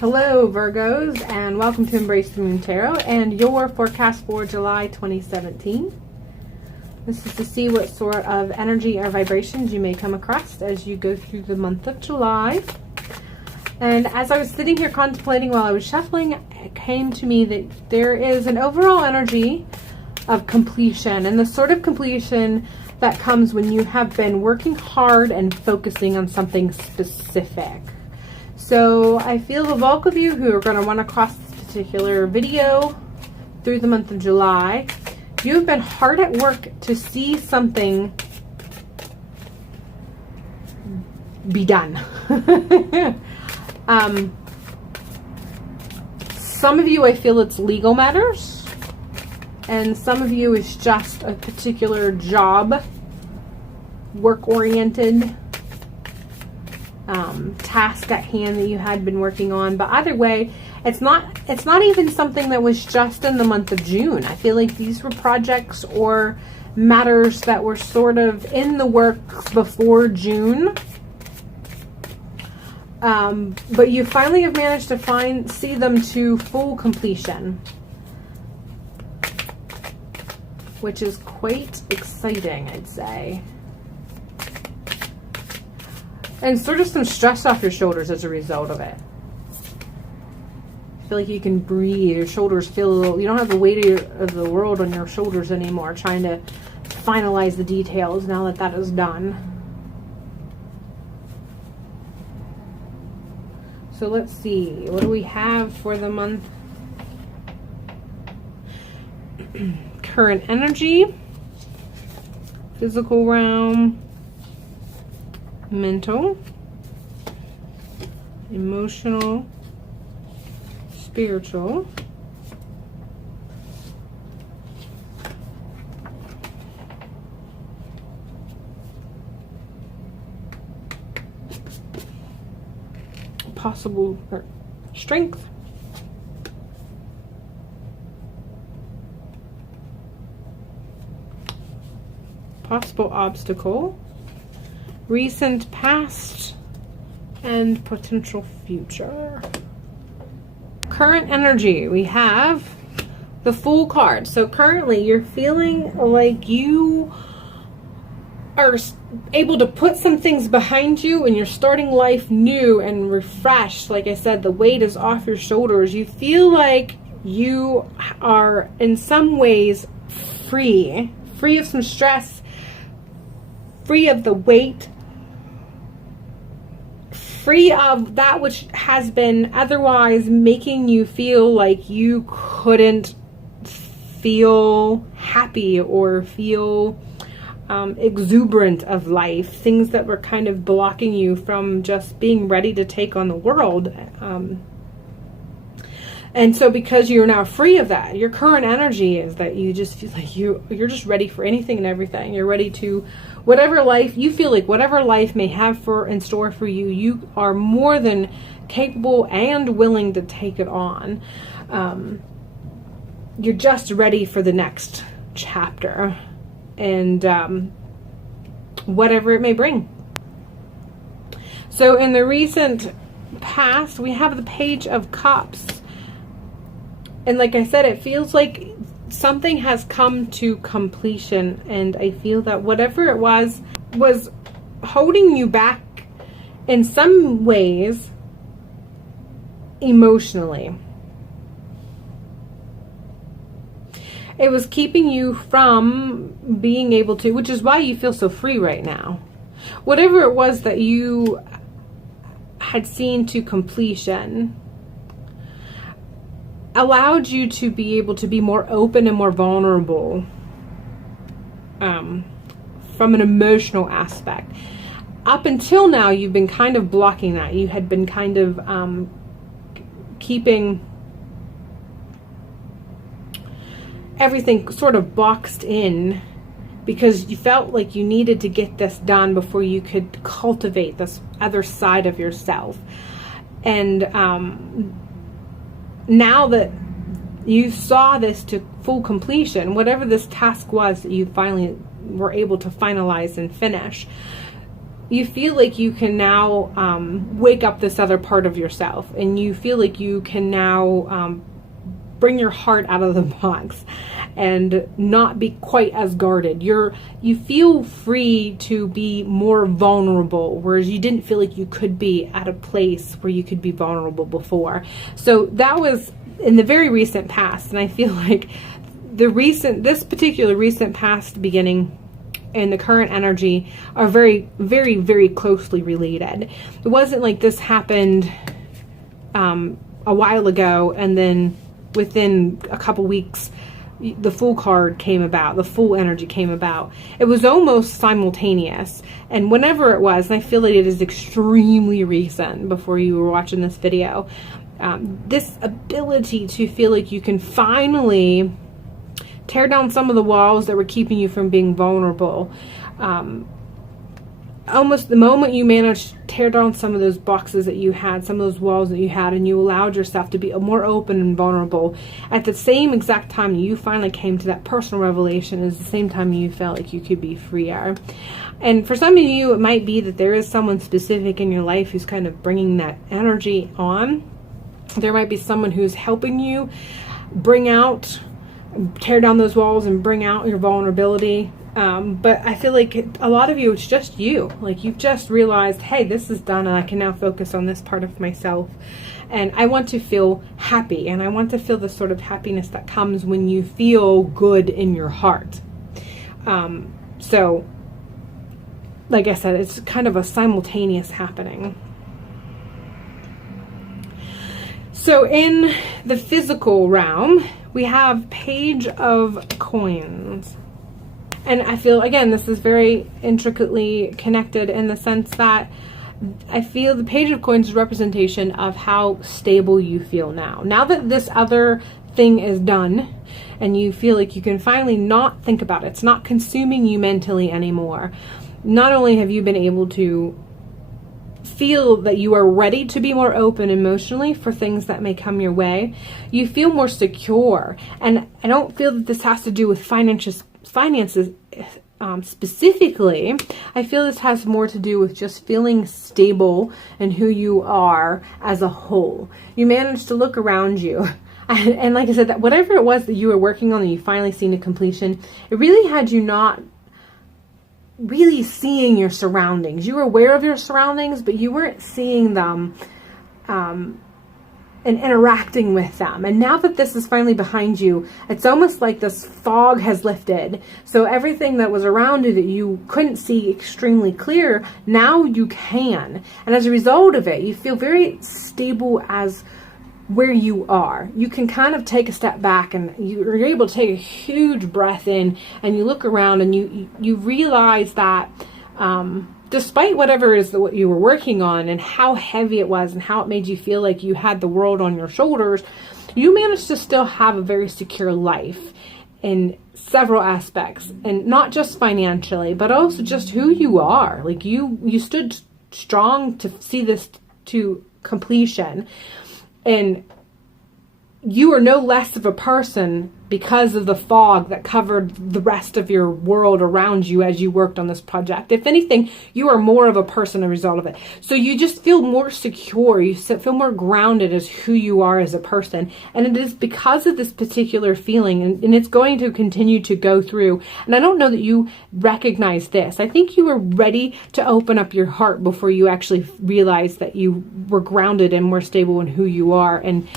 Hello Virgos, and welcome to Embrace the Moon Tarot and your forecast for July 2017. This is to see what sort of energy or vibrations you may come across as you go through the month of July. And as I was sitting here contemplating while I was shuffling, it came to me that there is an overall energy of completion, and the sort of completion that comes when you have been working hard and focusing on something specific. So I feel the bulk of you who are going to run across this particular video through the month of July, you've been hard at work to see something be done. Some of you, I feel it's legal matters, and some of you is just a particular job, work-oriented task at hand that you had been working on. But either way, it's not even something that was just in the month of June. I feel like these were projects or matters that were sort of in the works before June. But you finally have managed to see them to full completion, which is quite exciting, I'd say. And sort of some stress off your shoulders as a result of it. I feel like you can breathe. Your shoulders feel a little, you don't have the weight of the world on your shoulders anymore, trying to finalize the details now that that is done. So let's see, what do we have for the month? Current energy, physical realm, mental, emotional, spiritual, possible strength, possible obstacle, recent past, and potential future. Current energy, we have the Fool card. So currently you're feeling like you are able to put some things behind you and you're starting life new and refreshed. Like I said, the weight is off your shoulders. You feel like you are in some ways free of some stress, free of the weight, free of that which has been otherwise making you feel like you couldn't feel happy or feel exuberant of life, things that were kind of blocking you from just being ready to take on the world. And so because you're now free of that, your current energy is that you just feel like you're just ready for anything and everything. You're ready to whatever life you feel like, whatever life may have in store for you, you are more than capable and willing to take it on. You're just ready for the next chapter and whatever it may bring. So in the recent past, we have the Page of Cups. And like I said, it feels like something has come to completion, and I feel that whatever it was holding you back in some ways emotionally. It was keeping you from being able to, which is why you feel so free right now. Whatever it was that you had seen to completion allowed you to be able to be more open and more vulnerable from an emotional aspect. Up until now, you've been kind of blocking that. You had been kind of keeping everything sort of boxed in because you felt like you needed to get this done before you could cultivate this other side of yourself. And now that you saw this to full completion, whatever this task was that you finally were able to finalize and finish, you feel like you can now wake up this other part of yourself, and you feel like you can now bring your heart out of the box and not be quite as guarded. You feel free to be more vulnerable, whereas you didn't feel like you could be at a place where you could be vulnerable before. So that was in the very recent past, and I feel like this particular recent past beginning and the current energy are very, very, very closely related. It wasn't like this happened a while ago and then within a couple weeks the Fool card came about, the Fool energy came about. It was almost simultaneous, and whenever it was, and I feel that it is extremely recent before you were watching this video, this ability to feel like you can finally tear down some of the walls that were keeping you from being vulnerable. Almost the moment you managed to tear down some of those boxes that you had, some of those walls that you had, and you allowed yourself to be more open and vulnerable, at the same exact time you finally came to that personal revelation is the same time you felt like you could be freer. And for some of you, it might be that there is someone specific in your life who's kind of bringing that energy on. There might be someone who's helping you tear down those walls and bring out your vulnerability. But I feel like a lot of you, it's just you. Like you've just realized, hey, this is done and I can now focus on this part of myself. And I want to feel happy, and I want to feel the sort of happiness that comes when you feel good in your heart. So, like I said, it's kind of a simultaneous happening. So in the physical realm, we have Page of Coins. And I feel, again, this is very intricately connected in the sense that I feel the Page of Coins is a representation of how stable you feel now. Now that this other thing is done and you feel like you can finally not think about it, it's not consuming you mentally anymore. Not only have you been able to feel that you are ready to be more open emotionally for things that may come your way, you feel more secure. And I don't feel that this has to do with finances specifically. I feel this has more to do with just feeling stable in who you are as a whole. You managed to look around you. And like I said, that whatever it was that you were working on and you finally seen to completion, it really had you not really seeing your surroundings. You were aware of your surroundings, but you weren't seeing them and interacting with them. And now that this is finally behind you, it's almost like this fog has lifted. So everything that was around you that you couldn't see extremely clear, now you can. And as a result of it, you feel very stable as where you are. You can kind of take a step back and you're able to take a huge breath in, and you look around and you realize that despite whatever it is that what you were working on and how heavy it was and how it made you feel like you had the world on your shoulders, you managed to still have a very secure life in several aspects, and not just financially, but also just who you are. Like you stood strong to see this to completion. And you are no less of a person because of the fog that covered the rest of your world around you as you worked on this project. If anything, you are more of a person as a result of it. So you just feel more secure. You feel more grounded as who you are as a person. And it is because of this particular feeling, and it's going to continue to go through. And I don't know that you recognize this. I think you were ready to open up your heart before you actually realized that you were grounded and more stable in who you are and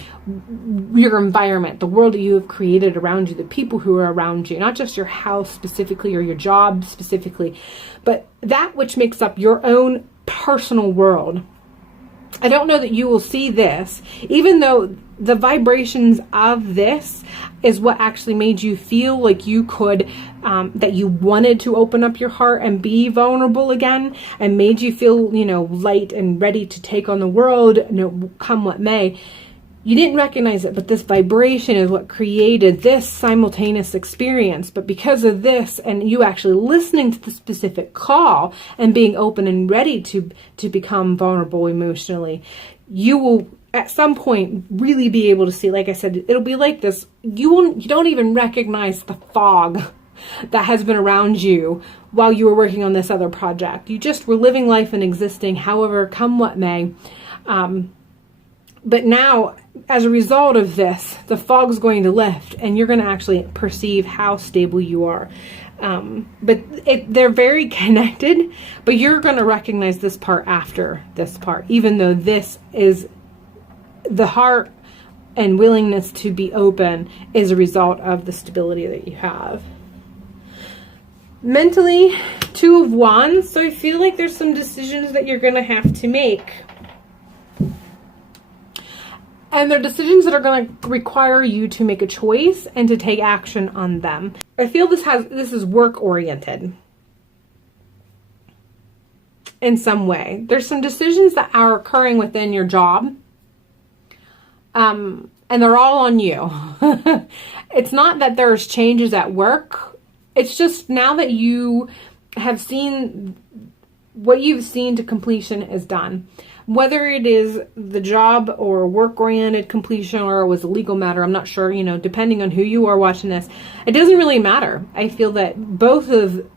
your environment, the world that you have created around you, the people who are around you, not just your house specifically or your job specifically, but that which makes up your own personal world. I don't know that you will see this, even though the vibrations of this is what actually made you feel like you could, that you wanted to open up your heart and be vulnerable again, and made you feel, light and ready to take on the world, come what may. You didn't recognize it, but this vibration is what created this simultaneous experience. But because of this, and you actually listening to the specific call and being open and ready to become vulnerable emotionally, you will at some point really be able to see, like I said, it'll be like this. You don't even recognize the fog that has been around you while you were working on this other project. You just were living life and existing, however, come what may. But now, as a result of this, the fog's going to lift and you're going to actually perceive how stable you are. But they're very connected, but you're going to recognize this part after this part, even though this is the heart and willingness to be open is a result of the stability that you have. Mentally, 2 of Wands. So I feel like there's some decisions that you're going to have to make. And they're decisions that are going to require you to make a choice and to take action on them. I feel this is work oriented in some way. There's some decisions that are occurring within your job. And they're all on you. It's not that there's changes at work. It's just now that you have seen what you've seen to completion is done. Whether it is the job or work-oriented completion or it was a legal matter, I'm not sure, you know, depending on who you are watching this, it doesn't really matter. I feel that both of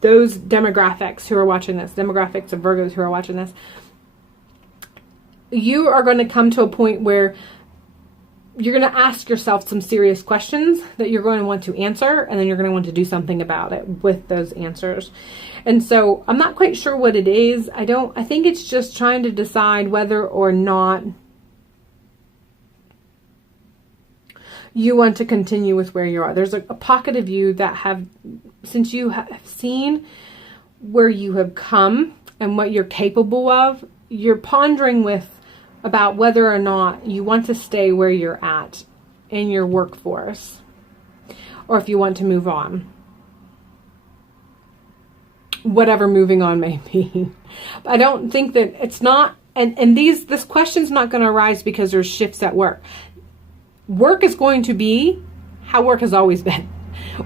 those demographics who are watching this, demographics of Virgos who are watching this, you are going to come to a point where you're going to ask yourself some serious questions that you're going to want to answer, and then you're going to want to do something about it with those answers. And so I'm not quite sure what it is. I think it's just trying to decide whether or not you want to continue with where you are. There's a pocket of you that since you have seen where you have come and what you're capable of, you're pondering about whether or not you want to stay where you're at in your workforce, or if you want to move on. Whatever moving on may be. I don't think that it's not, and this question's not going to arise because there's shifts at work. Work is going to be how work has always been.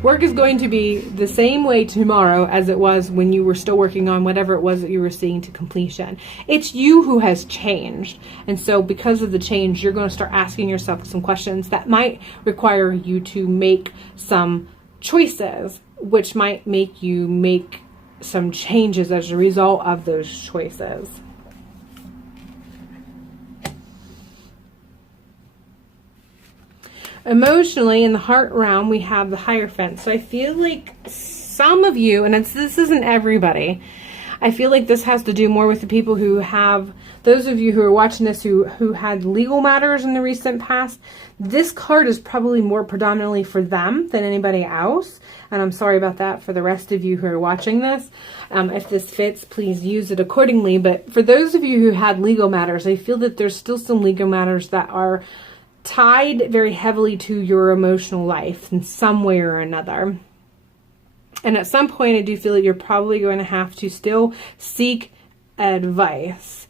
Work is going to be the same way tomorrow as it was when you were still working on whatever it was that you were seeing to completion. It's you who has changed. And so because of the change, you're going to start asking yourself some questions that might require you to make some choices, which might make you make some changes as a result of those choices. Emotionally, in the heart realm, we have the Hierophant. So I feel like some of you, and this isn't everybody, I feel like this has to do more with the people who have, those of you who are watching this who had legal matters in the recent past. This card is probably more predominantly for them than anybody else. And I'm sorry about that for the rest of you who are watching this. If this fits, please use it accordingly. But for those of you who had legal matters, I feel that there's still some legal matters that are tied very heavily to your emotional life in some way or another. And at some point, I do feel that you're probably going to have to still seek advice.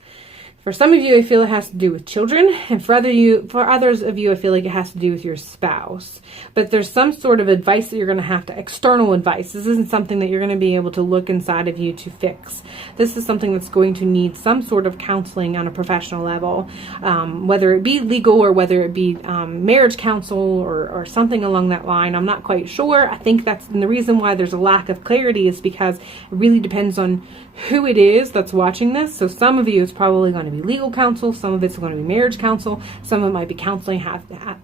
For some of you, I feel it has to do with children, and for others of you, I feel like it has to do with your spouse. But there's some sort of advice that you're going to have to, external advice. This isn't something that you're going to be able to look inside of you to fix. This is something that's going to need some sort of counseling on a professional level, whether it be legal or whether it be marriage counsel or something along that line. I'm not quite sure. I think that's the reason why there's a lack of clarity is because it really depends on who it is that's watching this. So some of you, it's probably going to be legal counsel, some of it's going to be marriage counsel, some of it might be counseling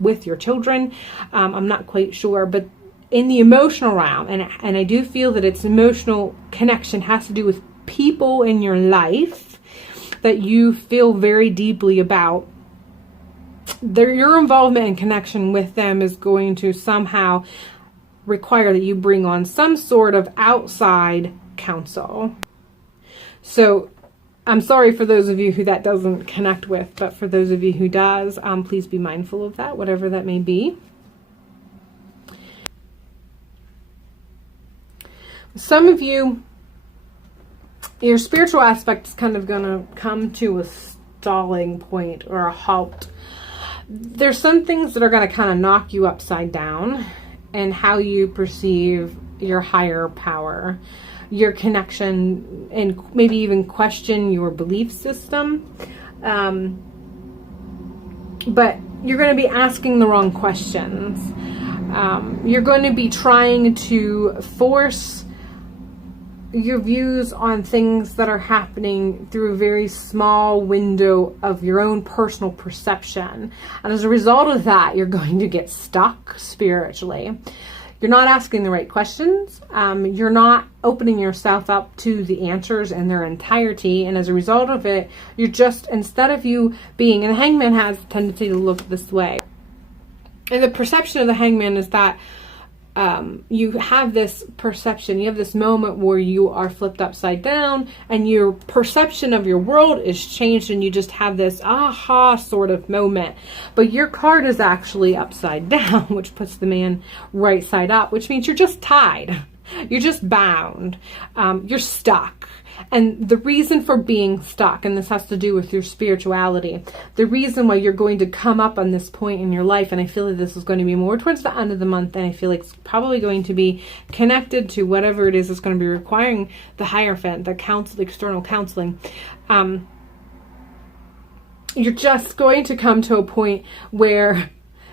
with your children. I'm not quite sure, but in the emotional realm, and I do feel that its emotional connection has to do with people in your life that you feel very deeply about. Your involvement and connection with them is going to somehow require that you bring on some sort of outside counsel. So I'm sorry for those of you who that doesn't connect with, but for those of you who does, please be mindful of that, whatever that may be. Some of you, your spiritual aspect is kind of going to come to a stalling point or a halt. There's some things that are going to kind of knock you upside down and how you perceive your higher power, your connection, and maybe even question your belief system. But you're going to be asking the wrong questions. You're going to be trying to force your views on things that are happening through a very small window of your own personal perception. And as a result of that, you're going to get stuck spiritually. You're not asking the right questions. You're not opening yourself up to the answers in their entirety. And as a result of it, you're just, instead of you being, and the hangman has a tendency to look this way. And the perception of the hangman is that you have this perception, you have this moment where you are flipped upside down and your perception of your world is changed and you just have this aha sort of moment. But your card is actually upside down, which puts the man right side up, which means you're just tied. You're just bound. You're stuck. And the reason for being stuck, and this has to do with your spirituality, the reason why you're going to come up on this point in your life, and I feel like this is going to be more towards the end of the month, and I feel like it's probably going to be connected to whatever it is that's going to be requiring the Hierophant, the counsel, external counseling. You're just going to come to a point where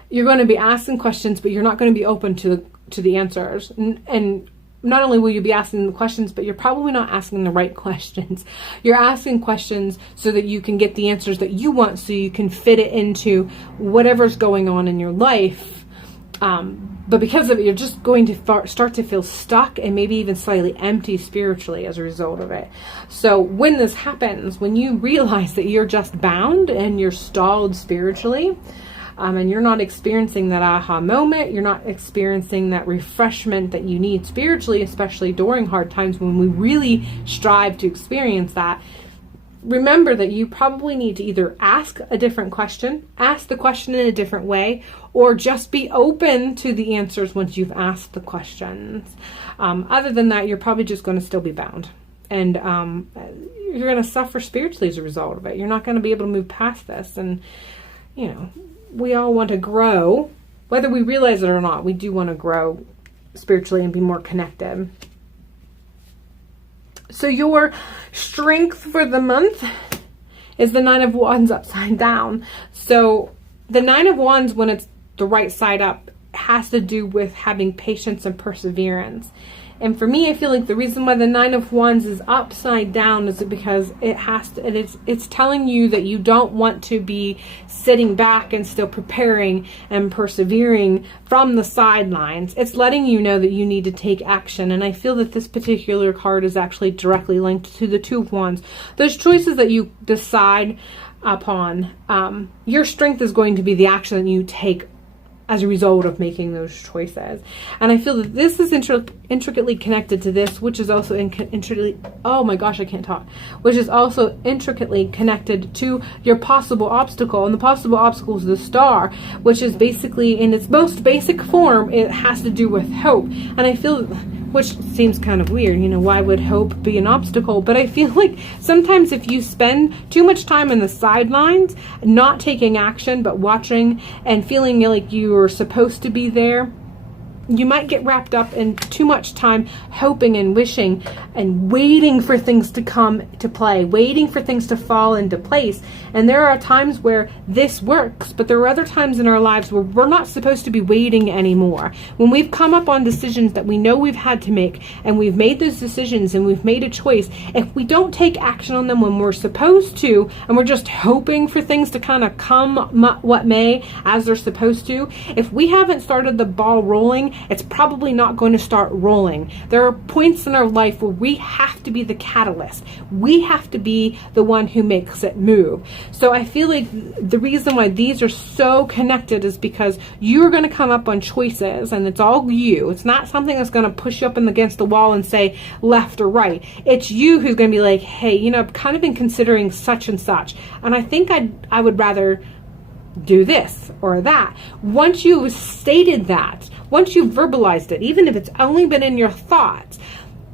you're going to be asking questions, but you're not going to be open to the answers. And not only will you be asking the questions, but you're probably not asking the right questions. You're asking questions so that you can get the answers that you want, so you can fit it into whatever's going on in your life. But because of it, you're just going to start to feel stuck and maybe even slightly empty spiritually as a result of it. So when this happens, when you realize that you're just bound and you're stalled spiritually, and you're not experiencing that aha moment, you're not experiencing that refreshment that you need spiritually, especially during hard times when we really strive to experience that, remember that you probably need to either ask a different question, ask the question in a different way, or just be open to the answers once you've asked the questions. Other than that, you're probably just going to still be bound. And you're going to suffer spiritually as a result of it. You're not going to be able to move past this. And, you know, we all want to grow, whether we realize it or not. We do want to grow spiritually and be more connected. So your strength for the month is the Nine of Wands upside down. So the Nine of Wands, when it's the right side up, has to do with having patience and perseverance. And for me, I feel like the reason why the Nine of Wands is upside down is because it's telling you that you don't want to be sitting back and still preparing and persevering from the sidelines. It's letting you know that you need to take action. And I feel that this particular card is actually directly linked to the Two of Wands. Those choices that you decide upon, your strength is going to be the action that you take as a result of making those choices. And I feel that this is intricately connected to this, which is also intricately, oh my gosh, I can't talk, which is also intricately connected to your possible obstacle. And the possible obstacle is the Star, which is basically, in its most basic form, it has to do with hope. And I feel, which seems kind of weird, you know, why would hope be an obstacle? But I feel like sometimes if you spend too much time in the sidelines, not taking action, but watching and feeling like you're supposed to be there, you might get wrapped up in too much time hoping and wishing and waiting for things to come to play, waiting for things to fall into place. And there are times where this works, but there are other times in our lives where we're not supposed to be waiting anymore. When we've come up on decisions that we know we've had to make, and we've made those decisions and we've made a choice, if we don't take action on them when we're supposed to, and we're just hoping for things to kind of come what may as they're supposed to, if we haven't started the ball rolling, it's probably not going to start rolling. There are points in our life where we have to be the catalyst. We have to be the one who makes it move. So I feel like the reason why these are so connected is because you're going to come up on choices, and it's all you. It's not something that's going to push you up against the wall and say left or right. It's you who's going to be like, hey, you know, I've kind of been considering such and such, and I think I would rather do this or that. Once you've stated that, once you've verbalized it, even if it's only been in your thoughts,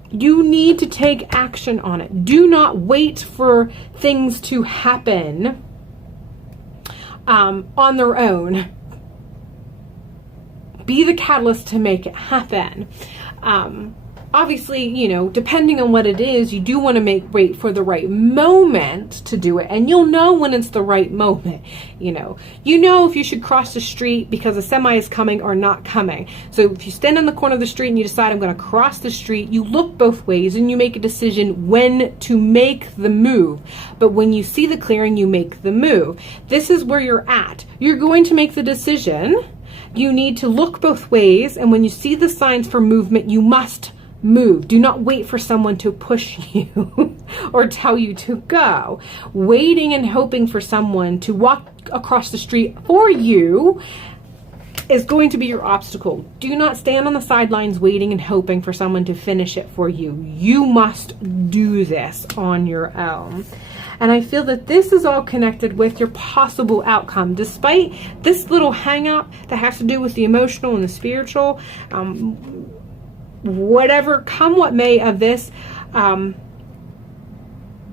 you need to take action on it. Do not wait for things to happen on their own. Be the catalyst to make it happen. obviously, you know, depending on what it is, you do want to wait for the right moment to do it. And you'll know when it's the right moment. You know if you should cross the street because a semi is coming or not coming. So if you stand on the corner of the street and you decide I'm going to cross the street, you look both ways and you make a decision when to make the move. But when you see the clearing, you make the move. This is where you're at. You're going to make the decision. You need to look both ways. And when you see the signs for movement, you must move. Do not wait for someone to push you or tell you to go. Waiting and hoping for someone to walk across the street for you is going to be your obstacle. Do not stand on the sidelines waiting and hoping for someone to finish it for you. You must do this on your own. And I feel that this is all connected with your possible outcome. Despite this little hang up that has to do with the emotional and the spiritual, whatever, come what may of this,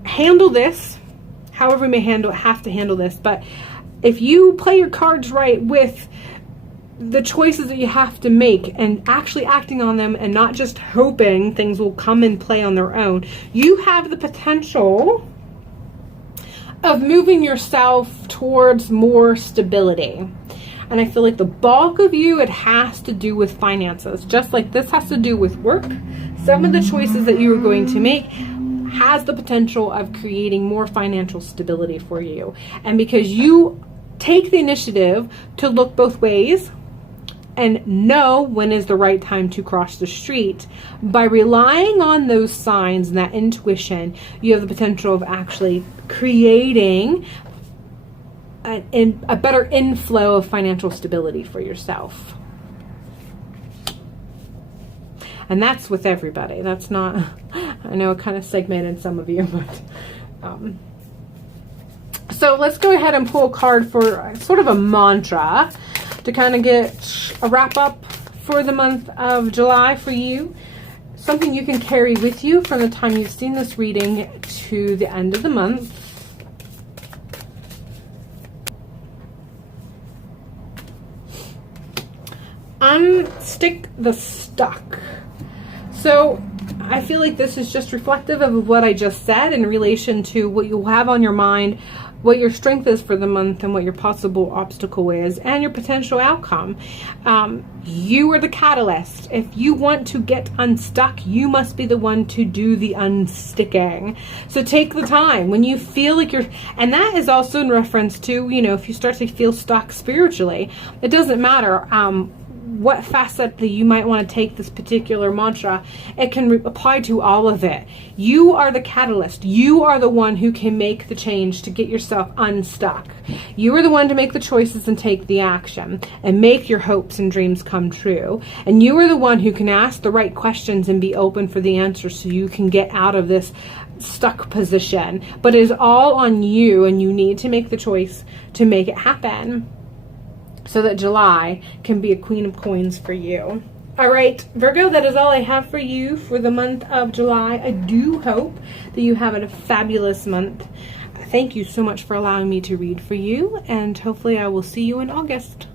handle this however you may have to handle this. But if you play your cards right with the choices that you have to make and actually acting on them and not just hoping things will come and play on their own, you have the potential of moving yourself towards more stability. And I feel like the bulk of you, it has to do with finances. Just like this has to do with work, some of the choices that you are going to make has the potential of creating more financial stability for you. And because you take the initiative to look both ways and know when is the right time to cross the street, by relying on those signs and that intuition, you have the potential of actually creating a better inflow of financial stability for yourself. And that's with everybody. That's not, I know it kind of segmented some of you, but so let's go ahead and pull a card for sort of a mantra to kind of get a wrap up for the month of July for you. Something you can carry with you from the time you've seen this reading to the end of the month. Unstick the stuck. So I feel like this is just reflective of what I just said in relation to what you'll have on your mind, what your strength is for the month, and what your possible obstacle is, and your potential outcome. You are the catalyst. If you want to get unstuck, you must be the one to do the unsticking. So take the time when you feel like you're, and that is also in reference to, you know, if you start to feel stuck spiritually, it doesn't matter what facet that you might want to take this particular mantra, it can apply to all of it. You are the catalyst. You are the one who can make the change to get yourself unstuck. You are the one to make the choices and take the action and make your hopes and dreams come true. And you are the one who can ask the right questions and be open for the answers so you can get out of this stuck position. But it is all on you, and you need to make the choice to make it happen, so that July can be a queen of coins for you. All right, Virgo, that is all I have for you for the month of July. I do hope that you have a fabulous month. Thank you so much for allowing me to read for you, and hopefully I will see you in August.